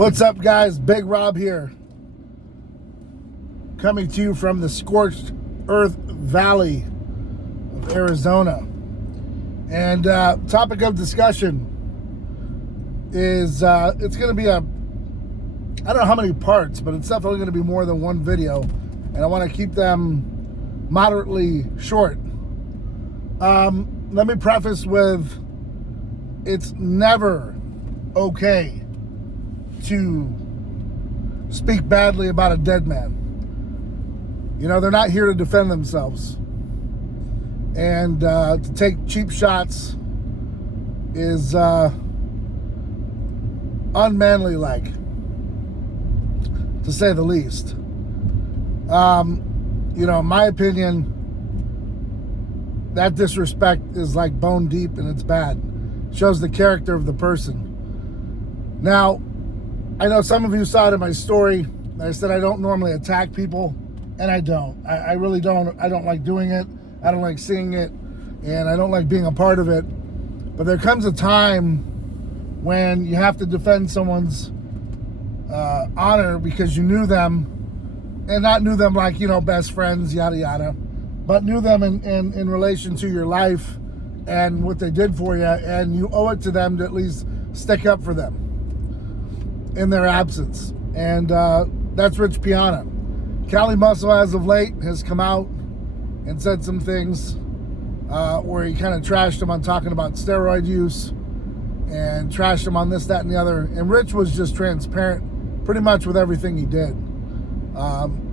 What's up, guys? Big Rob here, coming to you from the scorched earth valley of Arizona. And topic of discussion is it's going to be I don't know how many parts, but it's definitely going to be more than one video, and I want to keep them moderately short. Let me preface with, it's never okay to speak badly about a dead man. You know, they're not here to defend themselves. And to take cheap shots is unmanly-like, to say the least. You know, in my opinion, that disrespect is like bone deep and it's bad. It shows the character of the person. Now, I know some of you saw it in my story. I said I don't normally attack people, and I don't. I really don't. I don't like doing it. I don't like seeing it, and I don't like being a part of it. But there comes a time when you have to defend someone's honor because you knew them, and not knew them like, you know, best friends, yada, yada, but knew them in relation to your life and what they did for you, and you owe it to them to at least stick up for them in their absence. And that's Rich Piana. Cali Muscle, as of late, has come out and said some things where he kind of trashed him on talking about steroid use and trashed him on this, that, and the other. And Rich was just transparent pretty much with everything he did.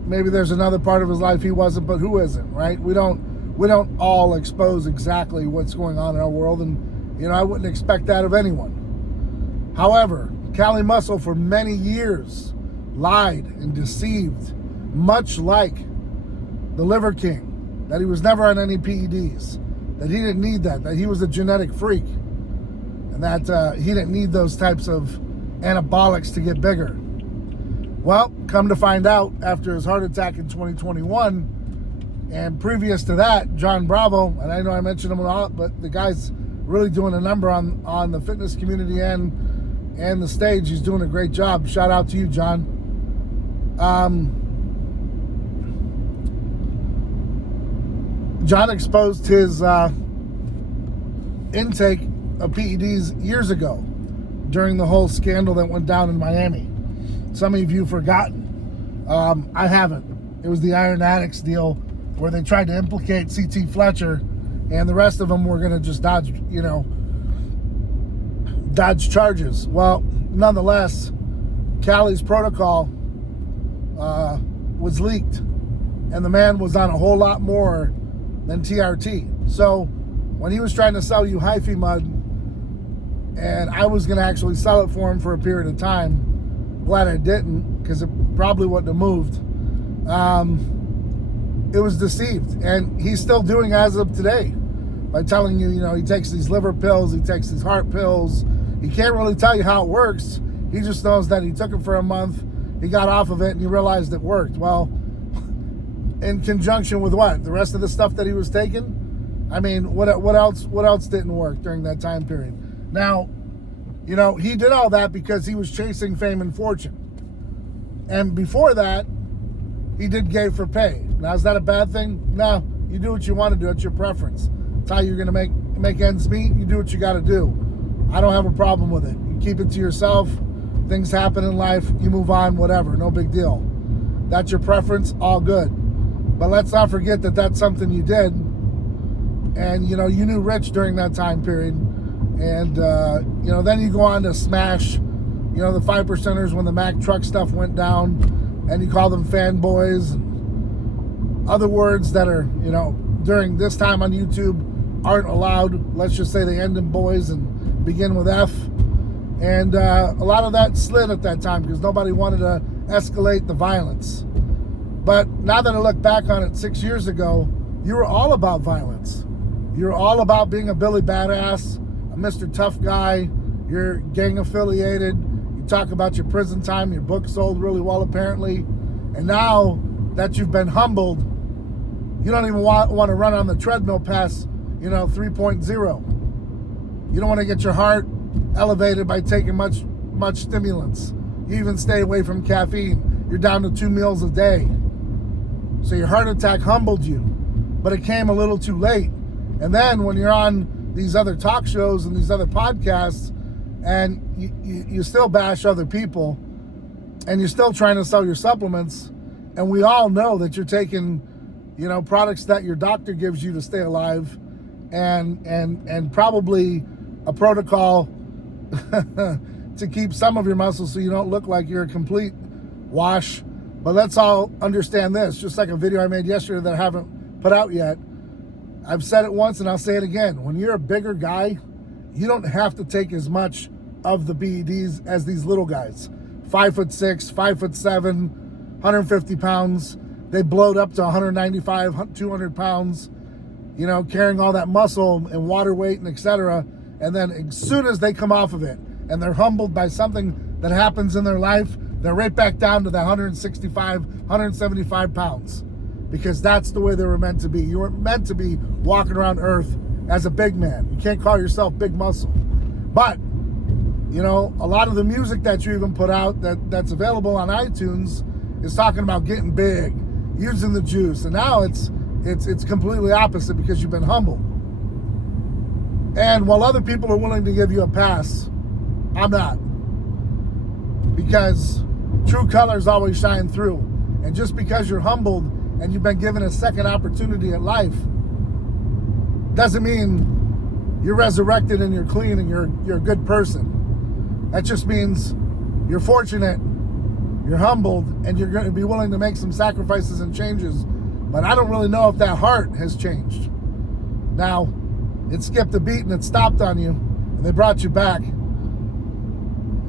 Maybe there's another part of his life he wasn't, but who isn't, right? We don't all expose exactly what's going on in our world, and you know, I wouldn't expect that of anyone. However, Cali Muscle for many years lied and deceived, much like the Liver King, that he was never on any PEDs, that he didn't need that he was a genetic freak, and that he didn't need those types of anabolics to get bigger. Well, come to find out, after his heart attack in 2021, and previous to that, John Bravo, and I know I mentioned him a lot, but the guy's really doing a number on the fitness community and the stage. He's doing a great job. Shout out to you, John. John exposed his intake of PEDs years ago during the whole scandal that went down in Miami. Some of you have forgotten. I haven't. It was the Iron Addicts deal where they tried to implicate C.T. Fletcher, and the rest of them were going to just dodge charges. Well, nonetheless, Cali's protocol was leaked, and the man was on a whole lot more than TRT. So when he was trying to sell you hyphy mud, and I was going to actually sell it for him for a period of time, glad I didn't, because it probably wouldn't have moved. It was deceived, and he's still doing as of today by telling you, you know, he takes these liver pills, he takes these heart pills. He can't really tell you how it works. He just knows that he took it for a month, he got off of it, and he realized it worked. Well, in conjunction with what? The rest of the stuff that he was taking? I mean, what else didn't work during that time period? Now, you know, he did all that because he was chasing fame and fortune. And before that, he did gay for pay. Now, is that a bad thing? No, you do what you want to do. It's your preference. It's how you're going to make ends meet. You do what you got to do. I don't have a problem with it. You keep it to yourself. Things happen in life. You move on, whatever. No big deal. That's your preference. All good. But let's not forget that that's something you did. And, you know, you knew Rich during that time period. And, you know, then you go on to smash, you know, the 5%ers when the Mack truck stuff went down. And you call them fanboys. And other words that are, you know, during this time on YouTube aren't allowed. Let's just say they end in boys and begin with F. And a lot of that slid at that time because nobody wanted to escalate the violence. But now that I look back on it 6 years ago, you were all about violence. You were all about being a Billy Badass, a Mr. Tough Guy. You're gang affiliated. You talk about your prison time. Your book sold really well, apparently. And now that you've been humbled, you don't even want to run on the treadmill past, you know, 3.0. You don't want to get your heart elevated by taking much stimulants. You even stay away from caffeine. You're down to 2 meals a day. So your heart attack humbled you, but it came a little too late. And then when you're on these other talk shows and these other podcasts, and you still bash other people, and you're still trying to sell your supplements, and we all know that you're taking, products that your doctor gives you to stay alive, and probably a protocol to keep some of your muscles so you don't look like you're a complete wash. But let's all understand this, just like a video I made yesterday that I haven't put out yet. I've said it once and I'll say it again. When you're a bigger guy, you don't have to take as much of the BEDs as these little guys. 5'6", 5'7", 150 pounds. They blowed up to 195, 200 pounds, carrying all that muscle and water weight and etc. And then as soon as they come off of it and they're humbled by something that happens in their life, they're right back down to the 165, 175 pounds. Because that's the way they were meant to be. You were meant to be walking around Earth as a big man. You can't call yourself big muscle. But, a lot of the music that you even put out that's available on iTunes is talking about getting big, using the juice. And now it's completely opposite because you've been humble. And while other people are willing to give you a pass, I'm not. Because true colors always shine through. And just because you're humbled and you've been given a second opportunity at life doesn't mean you're resurrected and you're clean and you're a good person. That just means you're fortunate, you're humbled, and you're going to be willing to make some sacrifices and changes. But I don't really know if that heart has changed. Now, it skipped a beat and it stopped on you, and they brought you back.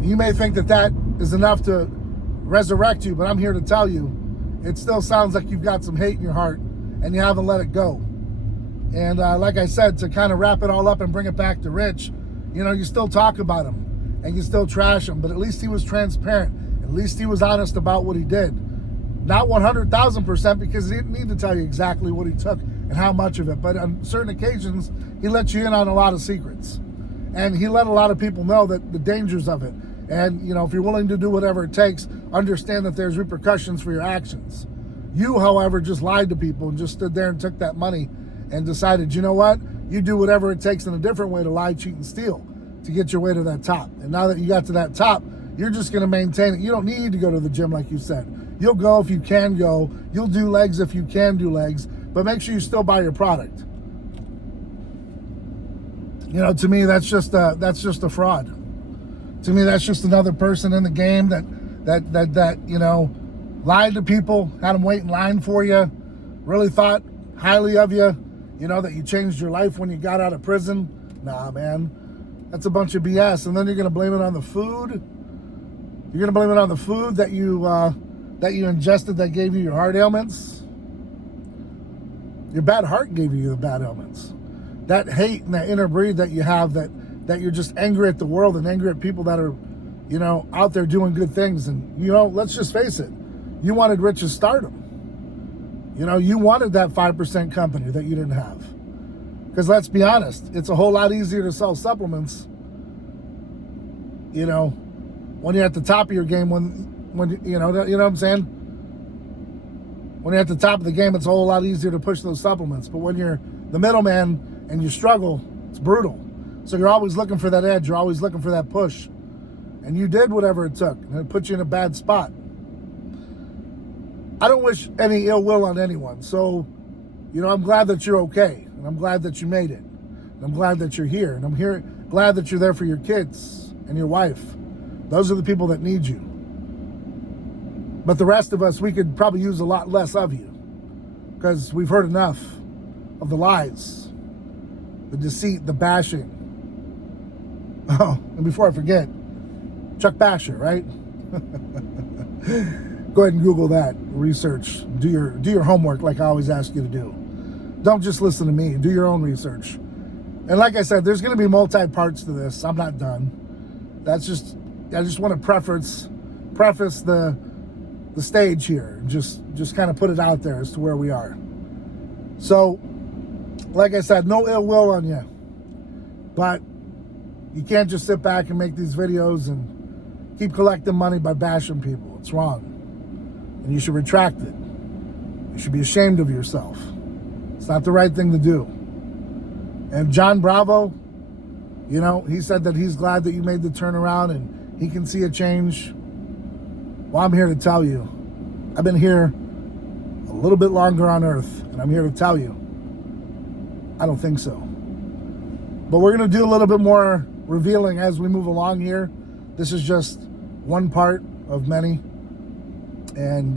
You may think that is enough to resurrect you, but I'm here to tell you, it still sounds like you've got some hate in your heart, and you haven't let it go. And like I said, to kind of wrap it all up and bring it back to Rich, you still talk about him, and you still trash him, but at least he was transparent. At least he was honest about what he did. Not 100,000%, because he didn't need to tell you exactly what he took and how much of it, but on certain occasions, he let you in on a lot of secrets. And he let a lot of people know that the dangers of it. And, if you're willing to do whatever it takes, understand that there's repercussions for your actions. You, however, just lied to people and just stood there and took that money and decided, you know what? You do whatever it takes in a different way to lie, cheat, and steal to get your way to that top. And now that you got to that top, you're just going to maintain it. You don't need to go to the gym like you said. You'll go if you can go. You'll do legs if you can do legs. But make sure you still buy your product. To me, that's just a fraud. To me, that's just another person in the game that lied to people, had them wait in line for you, really thought highly of you, that you changed your life when you got out of prison. Nah, man, that's a bunch of BS. And then you're gonna blame it on the food. You're gonna blame it on the food that you ingested that gave you your heart ailments. Your bad heart gave you the bad ailments. That hate and that inner breed that you have, that you're just angry at the world and angry at people that are, out there doing good things. And, let's just face it. You wanted Rich's stardom. You wanted that 5% company that you didn't have. Because let's be honest, it's a whole lot easier to sell supplements, when you're at the top of your game, when you know what I'm saying? When you're at the top of the game, it's a whole lot easier to push those supplements. But when you're the middleman and you struggle, it's brutal. So you're always looking for that edge. You're always looking for that push. And you did whatever it took. And it put you in a bad spot. I don't wish any ill will on anyone. So, I'm glad that you're okay. And I'm glad that you made it. And I'm glad that you're here. And I'm glad that you're there for your kids and your wife. Those are the people that need you. But the rest of us, we could probably use a lot less of you. Because we've heard enough of the lies, the deceit, the bashing. Oh, and before I forget, Chuck Basher, right? Go ahead and Google that, research, do your homework like I always ask you to do. Don't just listen to me, do your own research. And like I said, there's going to be multi-parts to this. I'm not done. I just want to preface the stage here, just kind of put it out there as to where we are. So, like I said, no ill will on you, but you can't just sit back and make these videos and keep collecting money by bashing people. It's wrong. And you should retract it. You should be ashamed of yourself. It's not the right thing to do. And John Bravo, you know, he said that he's glad that you made the turnaround and he can see a change. Well, I'm here to tell you, I've been here a little bit longer on Earth, and I'm here to tell you, I don't think so. But we're going to do a little bit more revealing as we move along here. This is just one part of many. And,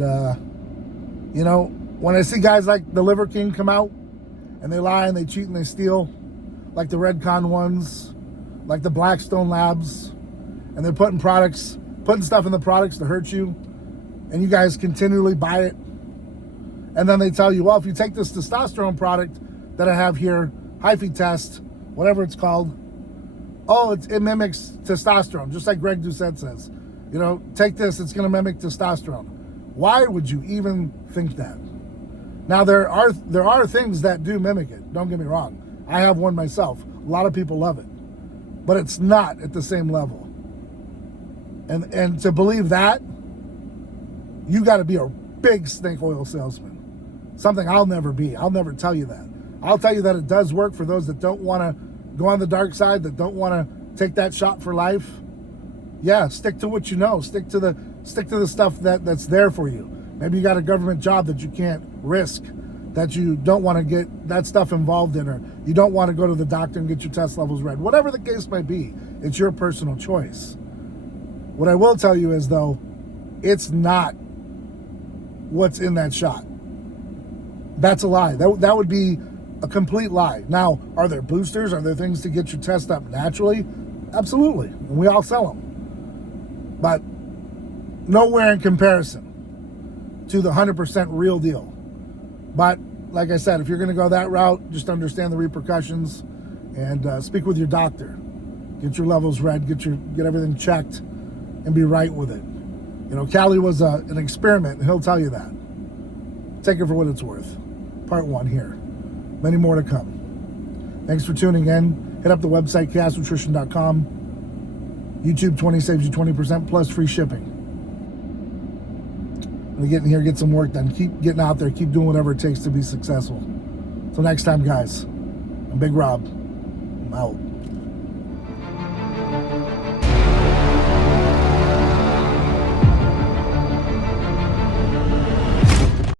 you know, when I see guys like the Liver King come out and they lie and they cheat and they steal, like the Redcon ones, like the Blackstone Labs, and they're putting stuff in the products to hurt you, and you guys continually buy it. And then they tell you, well, if you take this testosterone product that I have here, hyphae test, whatever it's called, oh, it mimics testosterone, just like Greg Doucette says. You know, take this, it's going to mimic testosterone. Why would you even think that? Now, there are things that do mimic it. Don't get me wrong. I have one myself. A lot of people love it. But it's not at the same level. And to believe that, you got to be a big snake oil salesman. Something I'll never be. I'll never tell you that. I'll tell you that it does work for those that don't want to go on the dark side, that don't want to take that shot for life. Yeah, stick to what you know. Stick to the stuff that's there for you. Maybe you got a government job that you can't risk, that you don't want to get that stuff involved in, or you don't want to go to the doctor and get your test levels read. Whatever the case might be, it's your personal choice. What I will tell you is, though, it's not what's in that shot. That's a lie. That would be a complete lie. Now, are there boosters? Are there things to get your test up naturally? Absolutely. And we all sell them. But nowhere in comparison to the 100% real deal. But like I said, if you're going to go that route, just understand the repercussions and speak with your doctor. Get your levels read, get everything checked, and be right with it. You know, Cali was an experiment, and he'll tell you that. Take it for what it's worth. Part 1 here. Many more to come. Thanks for tuning in. Hit up the website, chaosnutrition.com. YouTube 20 saves you 20% plus free shipping. When you get in here, get some work done. Keep getting out there. Keep doing whatever it takes to be successful. Till next time, guys. I'm Big Rob. I'm out.